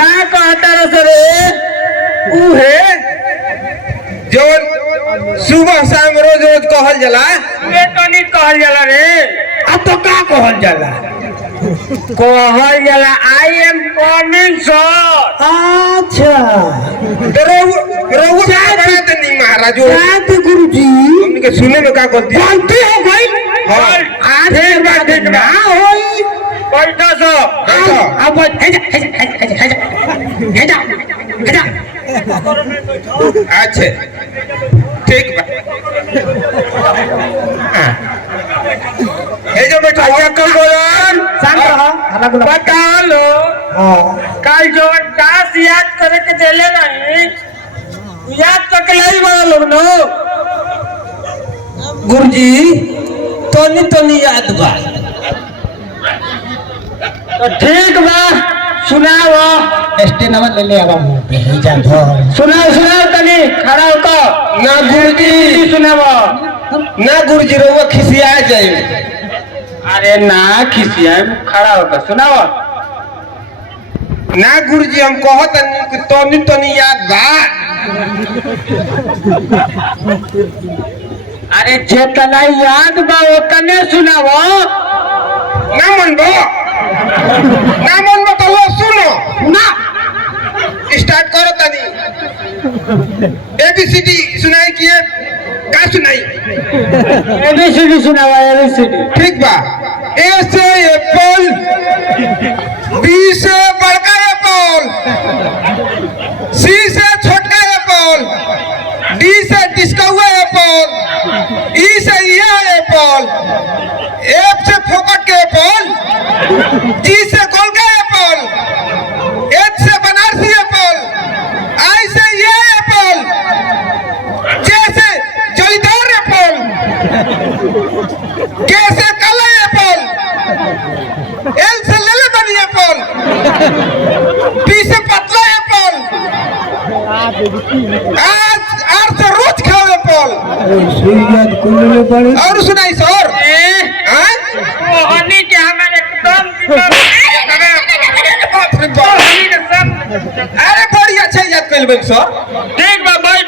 क्या कहता रे सरे ऊ है जो सुबह शाम रोज रोज कहल जला ये तो नहीं कहल जाला रे अब तो का कहल जला कहल जाला आई एम कमिंग सर अच्छा रघु शायद नहीं महाराज शायद गुरुजी हमने सुने में का गलती गलती हो गई हाँ फिर बात ना होई बैठा सो अब हेजा अच्छा ठीक बा हे जो बैठा अच्छा कल बोलन शांत रहो हल्ला गुला बता लो हां कल जो टास्क याद करे के देले नहीं याद तक नहीं वाला लोग नो गुरुजी तनी याद बा तो ठीक बा सुनाओ स्टेनवा ले ले आवा मुंह पे हेजा धर सुनाओ तनी खड़ा होकर ना गुरुजी सुनाओ ना गुरुजी रहुआ खिसिया जाए अरे ना खिसिया खड़ा होकर सुनाओ ना गुरुजी हम कहत तनी याद बा अरे जितना याद बा उतने सुनाओ ना मन तो लो सुनो ना स्टार्ट करो तनी एबीसीडी सुनाई किए का सुनाई एबीसीडी सुनाओ एबीसीडी ठीक बा ए से एप्पल बी से बड़का एप्पल सी से छोटका एप्पल डी से डिस्कौआ एप्पल ई से यह एप्पल एफ से फोकट के एप्पल जी से गोल का एप्पल एच से बनारसी एप्पल आई से यह एप्पल जे से जलीदार एप्पल के से काला एप्पल एल से लेले बनी एप्पल टी से पतला एप्पल आर से रोज खाओ एप्पल याद करने पड़े और सुनाई सर हनी के हमारे एकदम अरे बड़ी अच्छा याद कर लेबे सर ठीक बा बैठ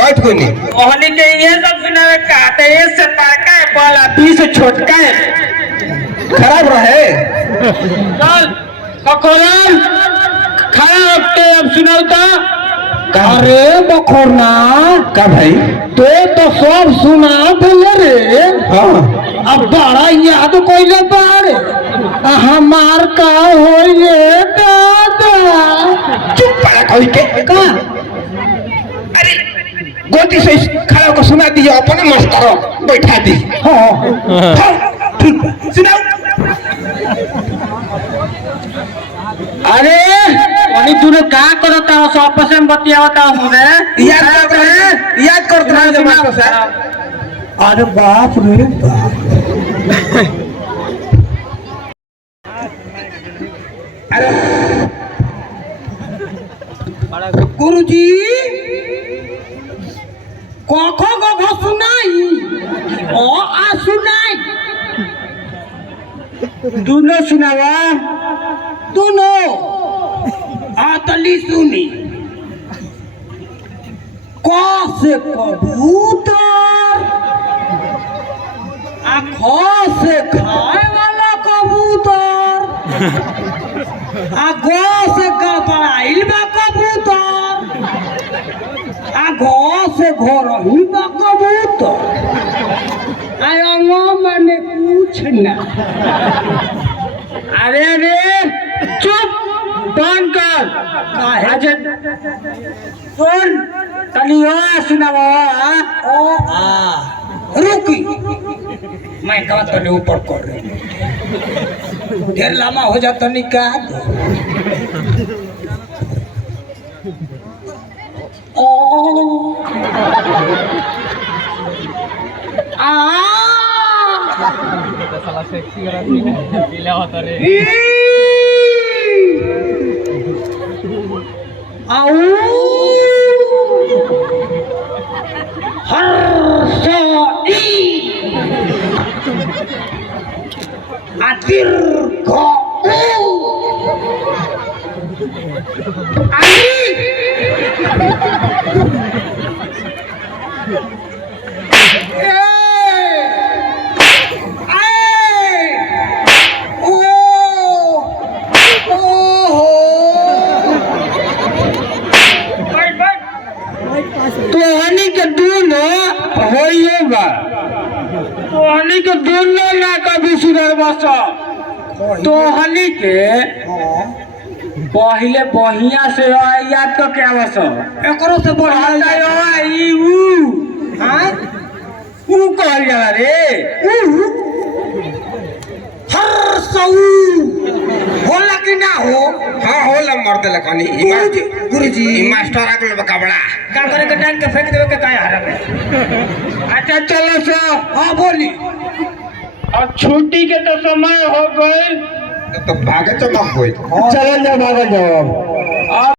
बैठ कोई नहीं हनी के ये सब सुनावे कहते ए से बड़का है बोला बी से छोटका है खराब रहे चल ककोलन खड़ा होके अब सुनाओ तो अरे बखोरना का भाई तो सब सुना दिले रे हाँ अब बड़ा याद कोई बारे हमार का होइए दादा चुप पड़ा कोई के का अरे गोटी से खड़ा होकर सुना दिया अपने मास्टर बैठा दी हाँ ठीक सुनाओ अरे वही तूने क्या करता हो सब आपस में बतियावता हूँ रे याद करते हैं मास्टर साहब अरे बाप रे बाप अरे गुरुजी कखो कखो सुनाई ओ आ सुनाई दोनों सुनावा दोनों आतली सुनी क से कबूतर आ ख से खाए वाला कबूतर आ ग से गड़बड़ाइल बा कबूतर आ घ से घोरहिल बा कबूतर आ अंगो मने कुछ ना अरे रे चुप बंद कर काहे? अच्छा सुन तलियो सुनावा ओ आ रुकी मैं कहा तो ऊपर कर रही ढेर लम्बा हो जाता निकाल ओ आ साला सेक्सी करा दिला होता रे आऊ हर्षई दीर्घ तोहनी के दोनों होइए बा तोहनी के दोनों ना कभी सुधर बस तोहनी के पहले बढ़िया से याद कर के आवस एकरो से बढ़िया ऊ कहल जाला रे हर सऊ होला कि ना हो? हाँ होला मर्द लखनी गुरुजी मास्टर आगल बकाबड़ा का करे के टांग के फेंक देवे के काय हरम है? अच्छा चलो सो हाँ बोली। अब छुट्टी के तो समय हो गए तो भागे चमक गई चलो जा भागल जाओ